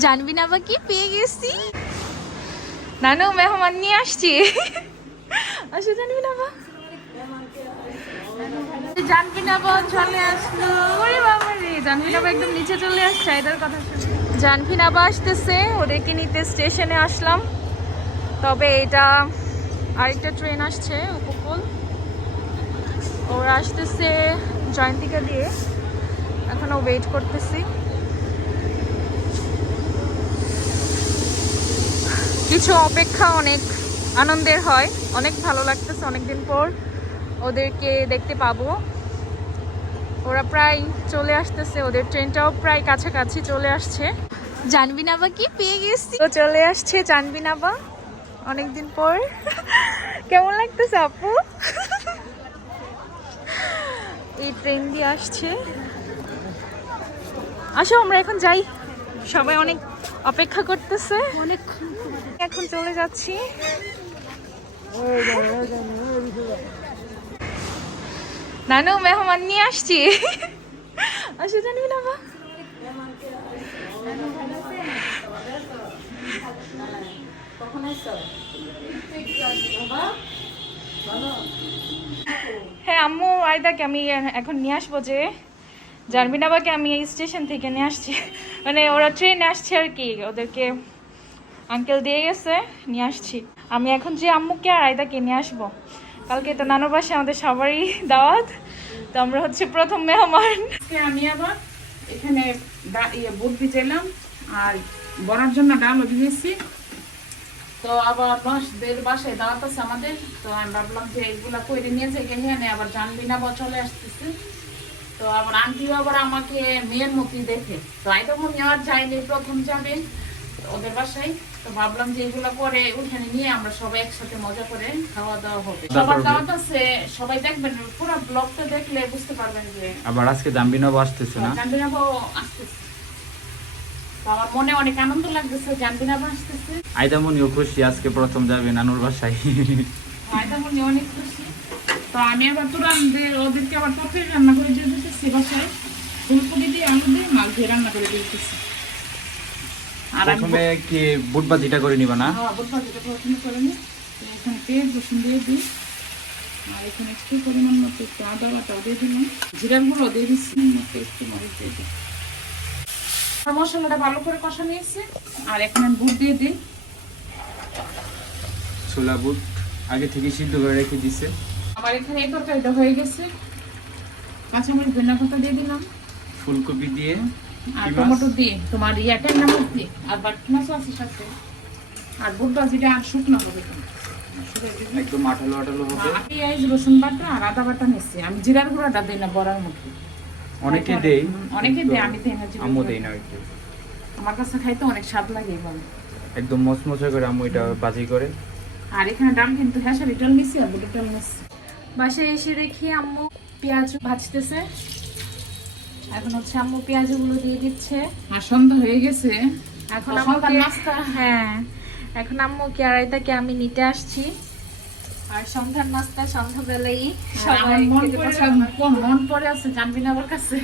জানবি না বা কি পেয়ে গেছি নানু মেহমান নিয়ে আসছি আসো জানবি না বা জানবি না বা চলে আসলো ওরে বাবা রে জানবি না বা একদম নিচে চলে আসছে এটার কথা শুনে জানবি না বা আসতেছে ওদেরকে নিতে স্টেশনে আসলাম তবে এটা আরেকটা ট্রেন আসছে উপকূল ওরা আসতেছে জয়ন্তিকা দিয়ে এখনো ওয়েট করতেছি কিছু অপেক্ষা অনেক আনন্দের হয় অনেক ভালো লাগতেছে অনেকদিন পর ওদেরকে দেখতে পাবো ওরা প্রায় চলে আসতেছে ওদের ট্রেনটাও প্রায় কাছাকাছি চলে আসছে জানবি না বা কি পেয়ে গেছি তো চলে আসছে জানবি না বা অনেকদিন পর কেমন লাগতেছে আপু এই ট্রেন দিয়ে আসছে আসো আমরা এখন যাই সবাই অনেক অপেক্ষা করতেছে অনেক এখন চলে যাচ্ছি নানু মেহমান নিয়ে আসছি আসো জানবি না বা হ্যাঁ আম্মু আয়দাকে আমি এখন নিয়ে আসবো যে জানবি না বাকে আমি এই স্টেশন থেকে নিয়ে আসছি মানে ওরা ট্রেনে আসছে আর কি ওদেরকে আঙ্কেল দিয়ে গেছে নিয়ে আসছি আমি এখন যে আম্মুকে আর আয়দাকে নিয়ে আসবো কালকে তো নানুর বাসায় আমাদের সবারই দাওয়াত তো আমরা হচ্ছে প্রথম মেহমান আমি আবার এখানে বুট ভিজাইলাম আর বড়ার জন্য ডালও ভিজেছি তো আবার নসদের বাসায় দাওয়াত আছে আমাদের তো আমি ভাবলাম যে এগুলা করে নিয়ে যাই এখানে আবার জানবি না বা চলে আসতেছে তো আবার আন্টিও আবার আমাকে মেয়ের মতোই দেখে তো আইটা মনে আর যাইনি প্রথম যাবে ওদের বাসায় তো ভাবলাম যে এগুলা করে ওখানে নিয়ে আমরা সবাই একসাথে মজা করে খাওয়া দাওয়া হবে সবার দাওয়াত আছে সবাই দেখবেন পুরো ব্লগটা দেখলে বুঝতে পারবেন যে আবার আজকে জানবি না বা আসতেছে না জানবি না বা আসতেছে তো আমার মনে অনেক আনন্দ লাগতেছে জানবি না বা আসতেছে আইদামনিও খুশি আজকে প্রথম যাবে নানুর বাসায় আয়দা মনে অনেক খুশি তো আমি আবার তোরা ওদেরকে আবার তরকারি রান্না করে দিয়ে দিতেছি বাসায় ফুলকপি দিয়ে আলু দিয়ে মাছ দিয়ে রান্না করে দিয়ে দিতেছি আর আমি প্রথমে কি বুট ভাজিটা করে নিবা না বুট ভাজিটা প্রথমে করে নিই এখানে পেঁয়াজ রসুন দিয়ে দিই আর এখানে একটু পরিমাণ মতো একটু আদা বাটাও দিয়ে দিলাম জিরার গুঁড়ো দিয়ে দিচ্ছি একটু মরিচ দিয়ে দিই মশলাটা ভালো করে কষা নিয়েছি আর এখানে বুট দিয়ে দিই ছোলা বুট আগে থেকে সিদ্ধ করে রেখে দিছে আমার এখানে এই তরকারিটা হয়ে গেছে কাঁচামরিচ ধনিয়া পাতা দিয়ে দিলাম ফুলকপি দিয়ে আর টমেটো দিয়ে তোমার ইয়াটের নামক দিয়ে আর বাকি মাছ আছে সাথে আর বুট ভাজিটা আর শুকনো হবে একদম আঠালো আঠালো হবে পেঁয়াজ রসুন বাটা আর আদা বাটা নিচ্ছি আমি জিরার গুঁড়াটা দিই না বড়ার মধ্যে অনেকে দেই অনেকে দেয় আমি দিই না আম্মু দেই না একটু আমার কাছে খাইতে অনেক স্বাদ লাগে এইভাবে একদম মচমচে করে আম্মু এটা ভাজি করে আর এখানে ডাল কিন্তু হেঁসারি ডাল নিচ্ছি আর বুটের ডাল নিচ্ছি বাসায় এসে দেখি আম্মু পেঁয়াজ ভাজতেছে এখন হচ্ছে আম্মু পেঁয়াজগুলো দিয়ে দিচ্ছে আর সন্ধ্যা হয়ে গেছে এখন আমাদের নাস্তা হ্যাঁ এখন আম্মুকে আর আয়দাকে আমি নিতে আসছি আর সন্ধ্যার নাস্তা সন্ধ্যাবেলায় সবাই মন পড়ে আছে জানবি না আমার কাছে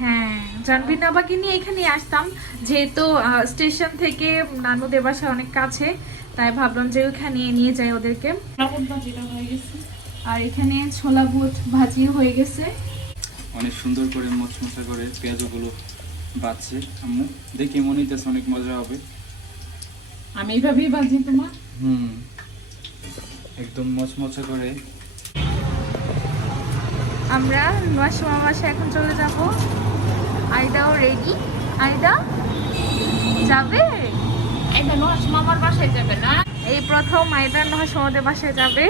হ্যাঁ জানবি না বাকি নিয়ে এখানে আসতাম যেহেতু স্টেশন থেকে নানুদের বাসা অনেক কাছে তাই ভাবলাম যে ওইখানে নিয়ে যাই ওদেরকে হয়ে গেছে আর এখানে ছোলা বুট ভাজি হয়ে গেছে অনেক সুন্দর করে মচমচে করে পেঁয়াজগুলো বাজছে আম্মু দেখি মনে হইতেছে অনেক মজা হবে আমি এইভাবেই ভাজি তোমার একদম মচমচে করে আমরা নোয়াসমা বাসা এখন চলে যাব আয়দাও রেডি আয়দা যাবে এটা নস মামার বাসায় যাবে না এই প্রথম আয়দা নোয়াসমাদের বাসায় যাবে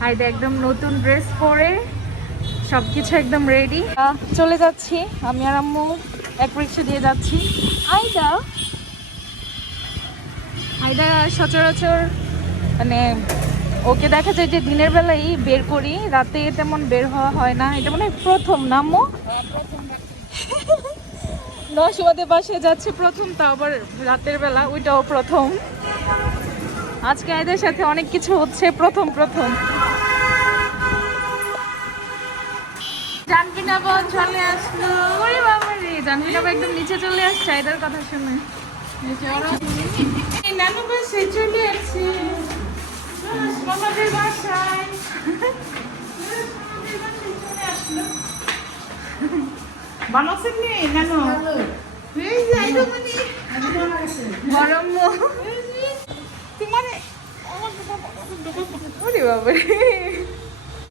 আয়দা একদম নতুন ড্রেস পরে সবকিছু একদম রেডি চলে যাচ্ছি আমি আর আম্মু এক রিক্সা দিয়ে যাচ্ছি আয়দা আয়দা সচরাচর মানে ওকে দেখা যায় যে দিনের বেলায় বের করি রাতে তেমন বের হওয়া হয় না এটা মনে হয় প্রথম না আম্মু নসমাদের বাসায় যাচ্ছে প্রথম তা আবার রাতের বেলা ওইটাও প্রথম আজকে আয়দার সাথে অনেক কিছু হচ্ছে প্রথম জানবি না বোন চলে আসলো ওরে বাবা রে জানবি না একদম নিচে চলে আসছে আয়দার কথা শুনে নানু বাসায় চলে আসছে, মামাদের বাসায় চলে আসলো। ভালো আছেন নি নানু? এই যে আইরমণি গরম তোমার ওরে বাবা রে